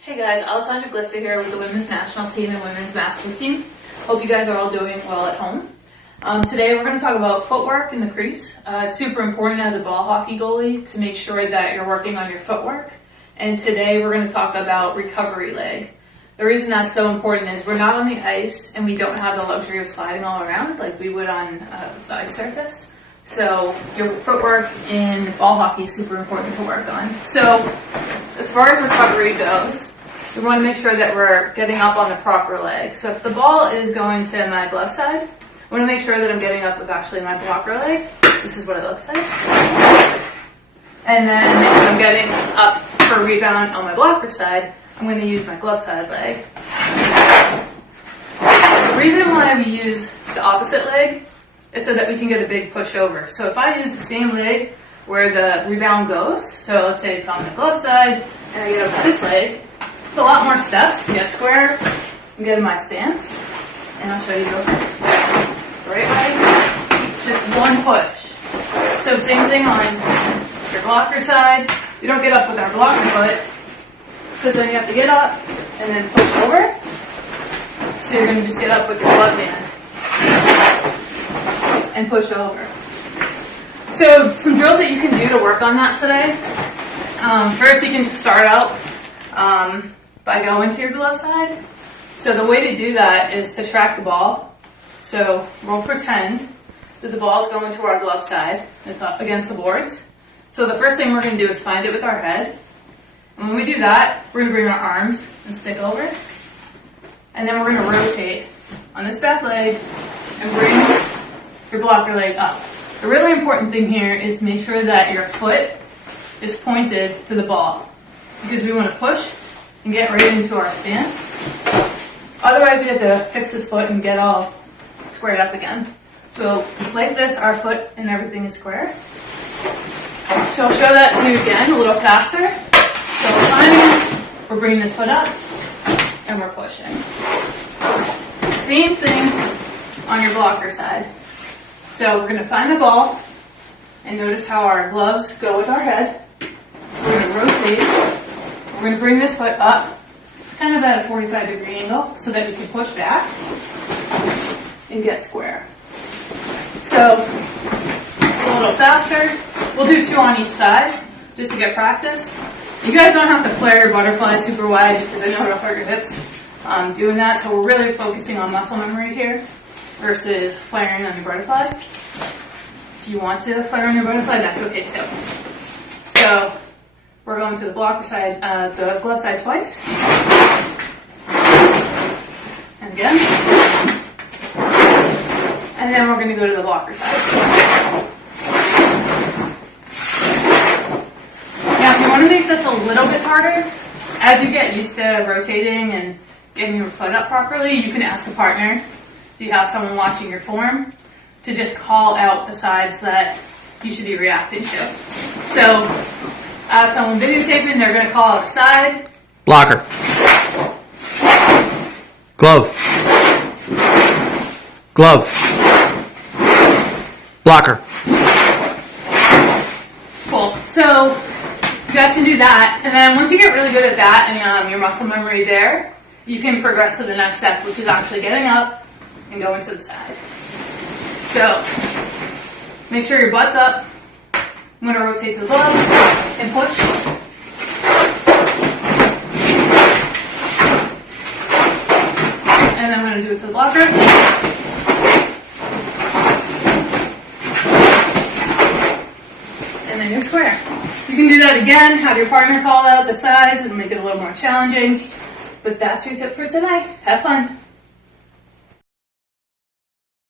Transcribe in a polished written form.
Hey guys, Alessandra Glister here with the women's national team and women's basketball team. Hope you guys are all doing well at home. Today we're going to talk about footwork in the crease. It's super important as a ball hockey goalie to make sure that you're working on your footwork. And today we're going to talk about recovery leg. The reason that's so important is we're not on the ice and we don't have the luxury of sliding all around like we would on the ice surface. So your footwork in ball hockey is super important to work on. So as far as recovery goes, we want to make sure that we're getting up on the proper leg. So if the ball is going to my glove side, I want to make sure that I'm getting up with actually my blocker leg. This is what it looks like. And then if I'm getting up for a rebound on my blocker side, I'm going to use my glove side leg. The reason why we use the opposite leg is so that we can get a big push over. So if I use the same leg where the rebound goes, so let's say it's on the glove side, and I get up with this leg, it's a lot more steps to get square and get in my stance. And I'll show you real quick. The right leg, it's just one push. So same thing on your blocker side. You don't get up with our blocker foot, because then you have to get up and then push over. So you're going to just get up with your glove hand and push over. So some drills that you can do to work on that today. First, you can just start out by going to your glove side. So the way to do that is to track the ball. So we'll pretend that the ball is going to our glove side. It's up against the boards. So the first thing we're going to do is find it with our head. And when we do that, we're going to bring our arms and stick over. And then we're going to rotate on this back leg and bring your blocker leg up. The really important thing here is to make sure that your foot is pointed to the ball, because we want to push and get right into our stance. Otherwise, we have to fix this foot and get all squared up again. So like this, our foot and everything is square. So I'll show that to you again a little faster. So we're climbing, we're bringing this foot up, and we're pushing. Same thing on your blocker side. So we're going to find the ball, and notice how our gloves go with our head. We're going to rotate. We're going to bring this foot up. It's kind of at a 45-degree angle so that we can push back and get square. So it's a little faster. We'll do 2 on each side just to get practice. You guys don't have to flare your butterfly super wide because I know it'll hurt your hips doing that. So we're really focusing on muscle memory here versus flaring on your butterfly. If you want to flare on your butterfly, that's okay too. So we're going to the blocker side, the glove side twice. And again. And then we're going to go to the blocker side. Now, if you want to make this a little bit harder, as you get used to rotating and getting your foot up properly, you can ask a partner, if you have someone watching your form, to just call out the sides that you should be reacting to. So I have someone videotaping, they're going to call out a side. Blocker. Glove. Glove. Blocker. Cool. So you guys can do that, and then once you get really good at that and your muscle memory there, you can progress to the next step, which is actually getting up and going to the side. So make sure your butt's up. I'm going to rotate to the glove and push. And then I'm going to do it to the blocker. And then you're square. You can do that again, have your partner call out the sides and make it a little more challenging. But that's your tip for today. Have fun.